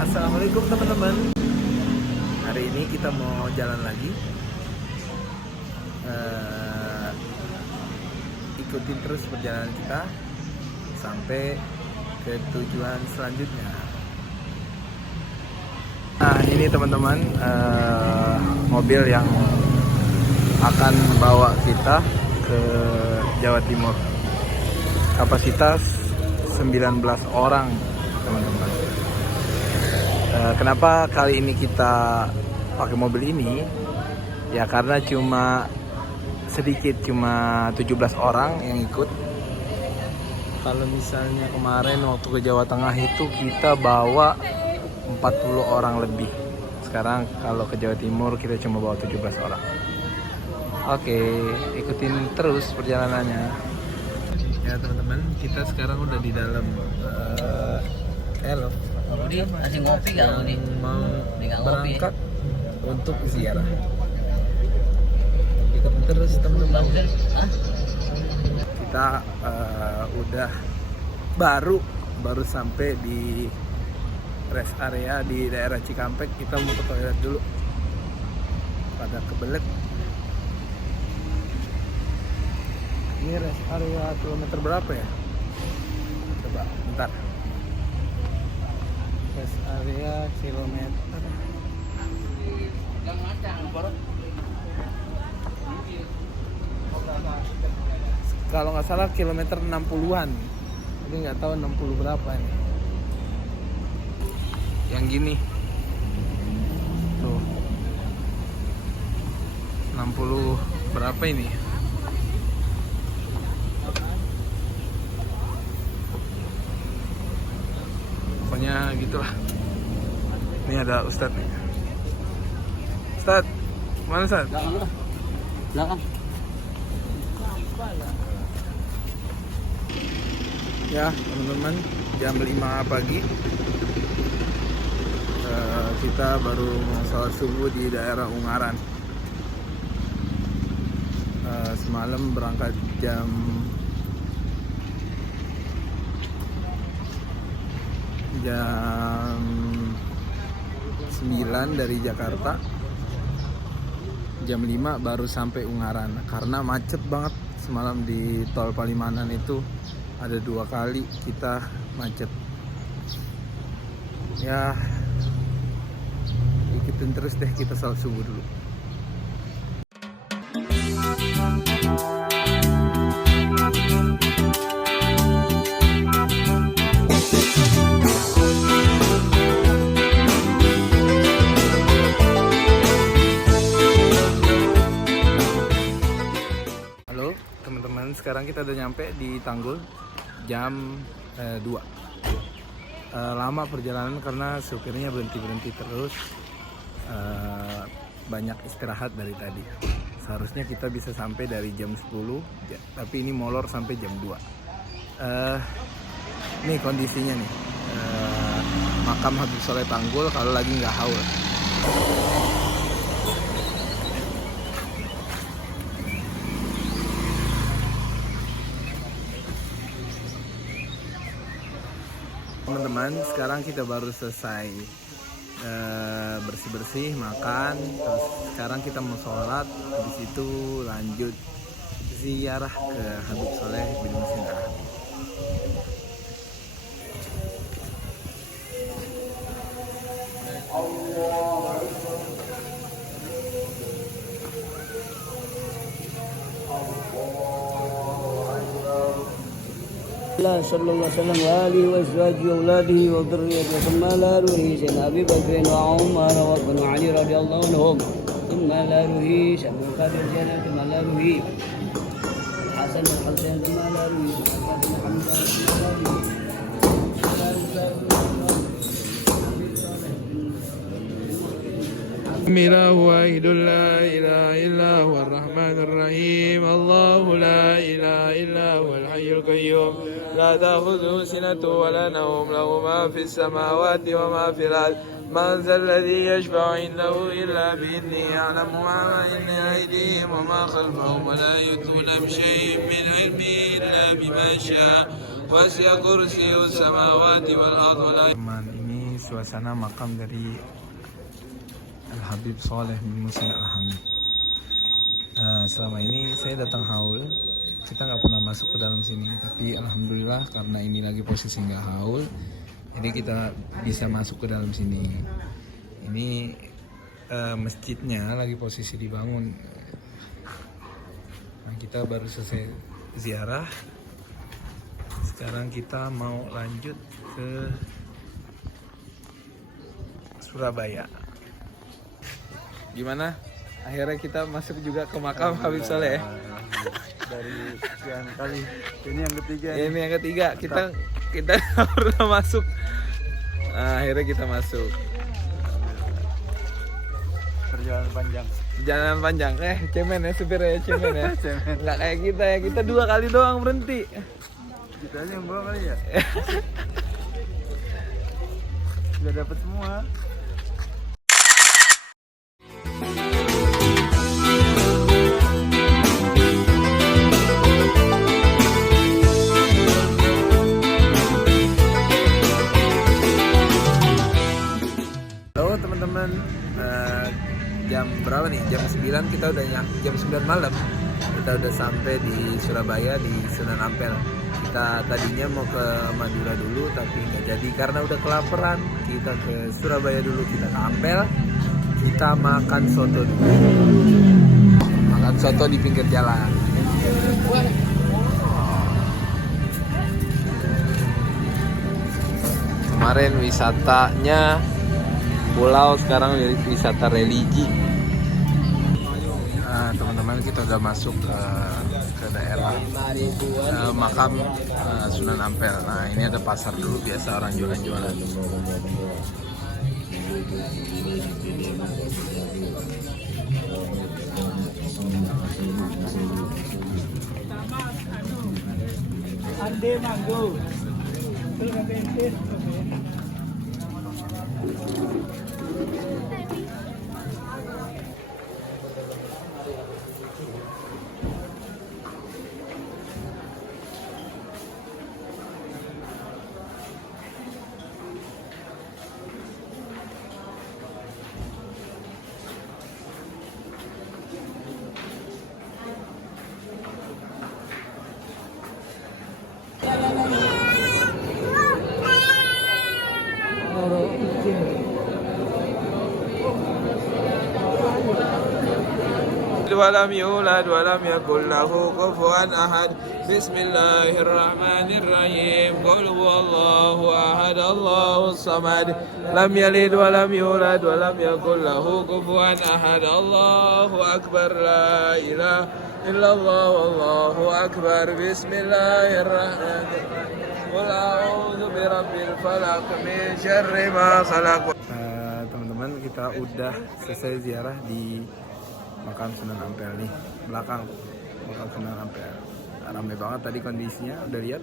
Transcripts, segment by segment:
Assalamualaikum teman-teman. Hari ini kita mau jalan lagi. Ikutin terus perjalanan kita sampai ke tujuan selanjutnya. Nah ini teman-teman, mobil yang akan membawa kita ke Jawa Timur. Kapasitas 19 orang teman-teman. Kenapa kali ini kita pakai mobil ini? Ya karena cuma 17 orang yang ikut. Kalau misalnya kemarin waktu ke Jawa Tengah itu kita bawa 40 orang lebih. Sekarang kalau ke Jawa Timur kita cuma bawa 17 orang. Oke, ikutin terus perjalanannya. Ya teman-teman, kita sekarang udah di dalam Elf Masih ngopi gak yang mau berangkat untuk ziarah. Ikutin terus teman-teman. Kita udah baru sampai di rest area di daerah Cikampek. Kita mau ke toilet dulu. Pada kebelet. Ini rest area kilometer berapa ya? Coba bentar. Rest area kilometer. Kalau nggak salah kilometer 60-an. Tapi nggak tahu 60 berapa ini. Yang gini. Tuh. 60 berapa ini? Pokoknya gitulah. Ini ada Ustadz nih. Ustadz, mana Ustadz? Belakang. Ya teman-teman, jam 5 pagi kita baru mau sholat subuh di daerah Ungaran. Semalam berangkat jam 9 dari Jakarta. Jam 5 baru sampai Ungaran karena macet banget semalam di tol Palimanan itu. Ada 2 kali kita macet. Ya ikutin terus deh, kita salat subuh dulu. Halo teman-teman, sekarang kita udah nyampe di Tanggul jam 2. Lama perjalanan karena supirnya berhenti terus. Banyak istirahat dari tadi. Seharusnya kita bisa sampai dari jam 10, tapi ini molor sampai jam 2. Nih kondisinya nih, makam Habib Soleh Tanggul kalau lagi nggak haul. Teman-teman, sekarang kita baru selesai bersih-bersih, makan, terus sekarang kita mau sholat, habis itu lanjut ziarah ke Habib Soleh bin Muslim Al-Habib. الله صلى الله عليه وسلم وآله وأزواجه وأولاده وذريته ثم لا روحي سيدنا أبي بكر وعمر وعثمان وعلي رضي الله عنهم ثم لا روحي سيدنا القادر الجنة ثم لا روحي الحسن والحسين ثم لا روحي سيدنا حمزة ثم لا روحي لا واحد لا إله إلا هو الرحمن الرحيم الله لا إله إلا هو الحي القيوم لا تأخذه سنة ولا نوم له ما في السماوات وما في الأرض من ذا الذي يشفع عنده إلا بإذنه يعلم ما بين أيديهم وما خلفهم ولا يؤتون بشيء من علمه إلا بما شاء وسع كرسيه السماوات والأرض ولا. Ini suasana makam dari Al Habib Saleh bin Muhsin Al Hamid. Selama ini saya datang haul, kita nggak pernah masuk ke dalam sini, tapi alhamdulillah karena ini lagi posisi nggak haul, jadi kita bisa masuk ke dalam sini. Ini masjidnya lagi posisi dibangun. Nah, kita baru selesai ziarah. Sekarang kita mau lanjut ke Surabaya. Gimana? Akhirnya kita masuk juga ke makam Habib Saleh. Dari sekian kali, ini yang ketiga. Ini yang ketiga. Kita nggak pernah masuk. Akhirnya kita masuk. Perjalanan panjang. Perjalanan panjang. Cemen ya supirnya, cemen ya. Nggak kayak kita ya. Kita 2 kali doang berhenti. Kita aja yang bawa kali ya. Udah dapat semua. Halo teman-teman, jam berapa nih? Jam 9 kita udah jam 9 malam kita udah sampai di Surabaya di Sunan Ampel. Kita tadinya mau ke Madura dulu tapi nggak jadi karena udah kelaparan. Kita ke Surabaya dulu, kita ke Ampel, kita makan soto dulu. Makan soto di pinggir jalan. Kemarin wisatanya pulau, sekarang wisata religi. Teman-teman, kita udah masuk ke daerah makam Sunan Ampel. Nah, ini ada pasar dulu, biasa orang jualan-jualan. Ande manggo. ولم يولد ولم يكن له كفوا أحد. بسم الله الرحمن الرحيم. قل هو الله أحد الله الصمد لم يلد ولم يولد ولم يكن له كفوا أحد. الله أكبر لا إله إلا الله والله أكبر. بسم الله الرحمن الرحيم. قل أعوذ برب الفلق من شر ما خلق. Teman-teman, kita udah selesai ziarah di makam Sunan Ampel nih, belakang makam Sunan Ampel. Ramai banget tadi kondisinya, udah lihat.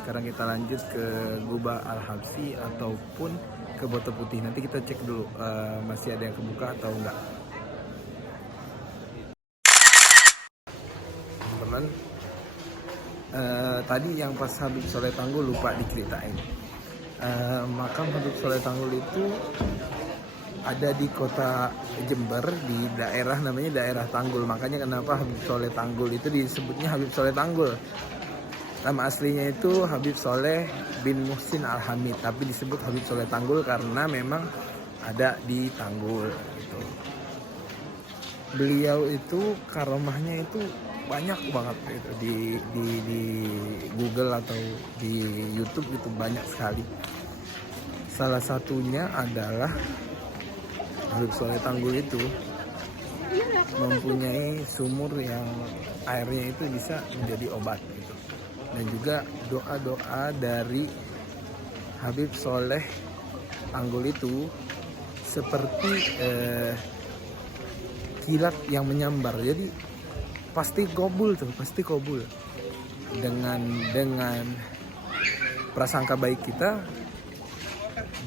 Sekarang kita lanjut ke Gubah Al-Habsi ataupun ke Boto Putih. Nanti kita cek dulu masih ada yang kebuka atau enggak. Teman-teman, tadi yang pas Habib Saleh Tanggul lupa diceritain. Makam Habib Saleh Tanggul itu ada di kota Jember, di daerah namanya daerah Tanggul. Makanya kenapa Habib Saleh Tanggul itu disebutnya Habib Saleh Tanggul. Nama aslinya itu Habib Saleh bin Muhsin Al Hamid, tapi disebut Habib Saleh Tanggul karena memang ada di Tanggul gitu. Beliau itu karomahnya itu banyak banget gitu, di Google atau di YouTube itu banyak sekali. Salah satunya adalah Habib Saleh Tanggul itu mempunyai sumur yang airnya itu bisa menjadi obat gitu. Dan juga doa-doa dari Habib Saleh Tanggul itu seperti kilat yang menyambar. Jadi pasti kabul tuh, pasti kabul. Dengan prasangka baik kita,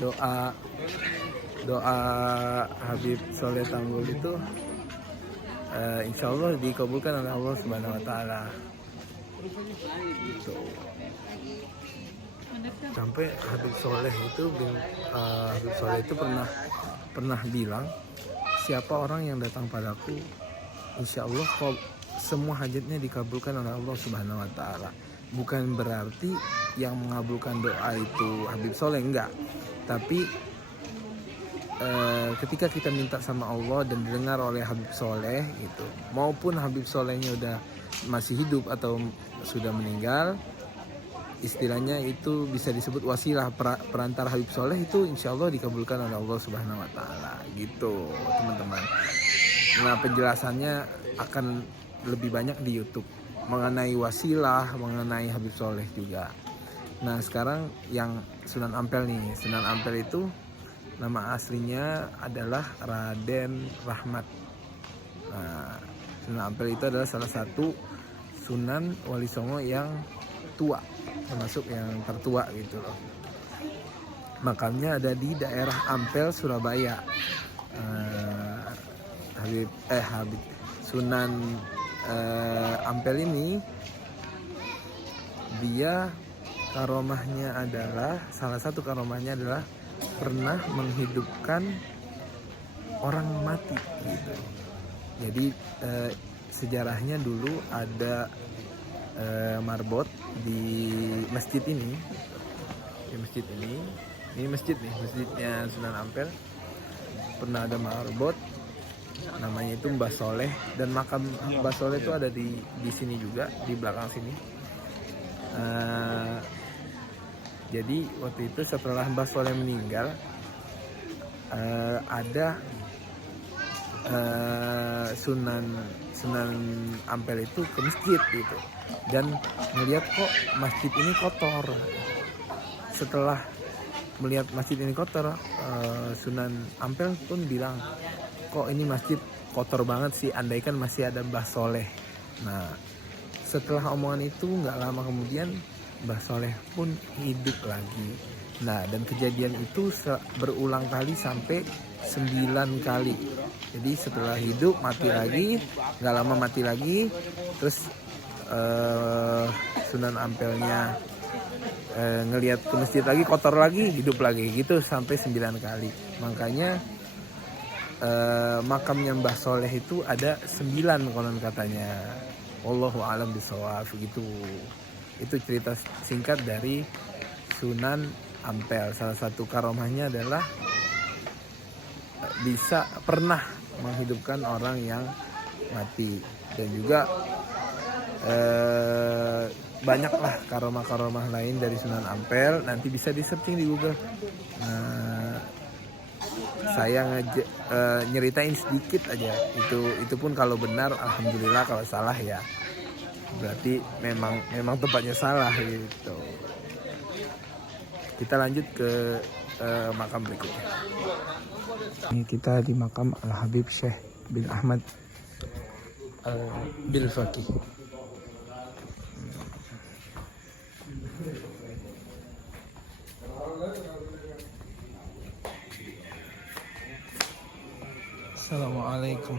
doa Habib Saleh Tanggul itu insya Allah dikabulkan oleh Allah Subhanahu Wa Taala. Gitu. Sampai Habib Soleh itu pernah bilang, siapa orang yang datang padaku, insya Allah semua hajatnya dikabulkan oleh Allah Subhanahu Wa Taala. Bukan berarti yang mengabulkan doa itu Habib Soleh, enggak. Tapi ketika kita minta sama Allah dan didengar oleh Habib Soleh gitu, maupun Habib Solehnya udah masih hidup atau sudah meninggal, istilahnya itu bisa disebut wasilah perantara Habib Soleh, itu insya Allah dikabulkan oleh Allah Subhanahu Wa Taala gitu teman-teman. Nah, penjelasannya akan lebih banyak di YouTube mengenai wasilah, mengenai Habib Soleh juga. Nah, sekarang yang Sunan Ampel nih. Sunan Ampel itu nama aslinya adalah Raden Rahmat. Nah, Sunan Ampel itu adalah salah satu Sunan Wali Songo yang tua, termasuk yang tertua gitu loh. Makamnya ada di daerah Ampel, Surabaya. Sunan Ampel ini dia karomahnya adalah, salah satu karomahnya adalah pernah menghidupkan orang mati gitu. Jadi sejarahnya dulu ada marbot di masjid ini. Ini masjidnya Sunan Ampel. Pernah ada marbot, namanya itu Mbah Soleh, dan makam Mbah Soleh itu ada di sini juga, di belakang sini. Jadi waktu itu setelah Mbah Soleh meninggal, ada Sunan Ampel itu ke masjid gitu, dan melihat kok masjid ini kotor. Setelah melihat masjid ini kotor, Sunan Ampel pun bilang, kok ini masjid kotor banget sih, andaikan masih ada Mbah Soleh. Nah, setelah omongan itu nggak lama kemudian Mbah Soleh pun hidup lagi. Nah, dan kejadian itu berulang kali sampai 9 kali. Jadi setelah hidup mati lagi, nggak lama mati lagi, terus Sunan Ampelnya ngelihat ke masjid lagi, kotor lagi, hidup lagi, gitu sampai 9 kali. Makanya makamnya Mbah Soleh itu ada 9 konon katanya. Wallahu a'lam bishawab gitu. Itu cerita singkat dari Sunan Ampel. Salah satu karomahnya adalah bisa pernah menghidupkan orang yang mati, dan juga banyaklah karomah-karomah lain dari Sunan Ampel. Nanti bisa di searching di Google. Saya nyeritain sedikit aja. Itu pun kalau benar alhamdulillah, kalau salah ya berarti memang tempatnya salah gitu. Kita lanjut ke makam berikutnya. Ini kita di makam Al Habib Syekh bin Ahmad Bil Faqih. Assalamualaikum.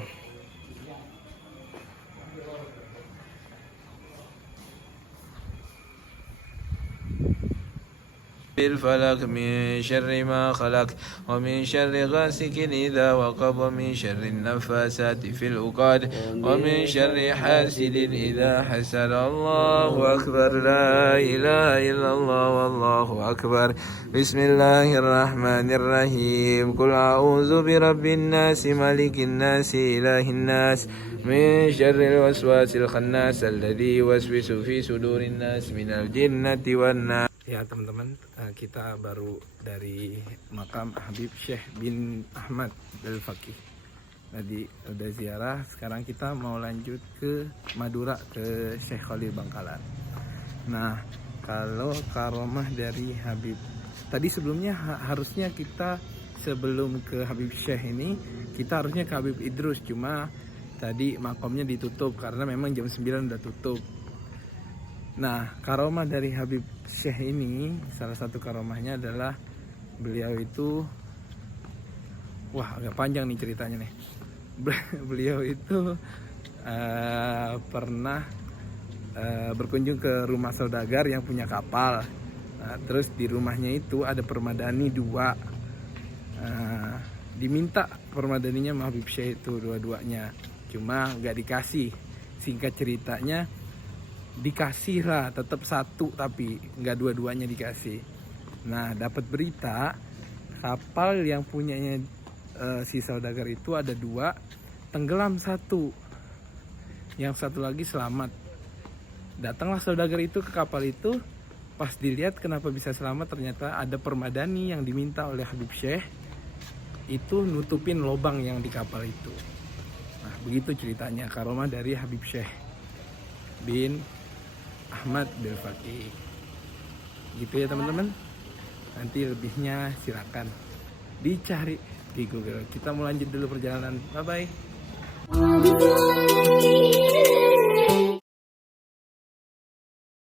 الفلق من شر ما خلق ومن شر غاسق إذا وقب ومن شر النفاسات في العقد ومن شر حاسد إذا حسد. الله أكبر، لا إله إلا الله والله أكبر. بسم الله الرحمن الرحيم. قل أعوذ برب الناس ملك الناس إله الناس من شر الوسواس الخناس الذي يوسوس في صدور الناس من الجنة والناس. Ya teman-teman, kita baru dari makam Habib Syekh bin Ahmad Al-Faqih. Tadi udah ziarah, sekarang kita mau lanjut ke Madura, ke Syekh Khalil Bangkalan. Nah, kalau karomah dari Habib, tadi sebelumnya harusnya kita sebelum ke Habib Syekh ini, kita harusnya ke Habib Idrus, cuma tadi makamnya ditutup karena memang jam 9 udah tutup. Nah, karomah dari Habib Syekh ini, salah satu karomahnya adalah beliau itu, wah agak panjang nih ceritanya nih. Beliau itu pernah berkunjung ke rumah saudagar yang punya kapal. Nah, terus di rumahnya itu ada permadani 2. Diminta permadaninya sama Habib Syekh itu dua-duanya, cuma nggak dikasih. Singkat ceritanya dikasih lah, tetap 1 tapi nggak dua-duanya dikasih. Nah, dapat berita kapal yang punyanya si saudagar itu ada 2, tenggelam 1, yang satu lagi selamat. Datanglah saudagar itu ke kapal itu, pas dilihat kenapa bisa selamat, ternyata ada permadani yang diminta oleh Habib Syekh itu nutupin lubang yang di kapal itu. Nah, begitu ceritanya karomah dari Habib Syekh bin Ahmad bin Faqih. Gitu ya teman-teman. Nanti lebihnya silakan dicari di Google. Kita mau lanjut dulu perjalanan. Bye bye.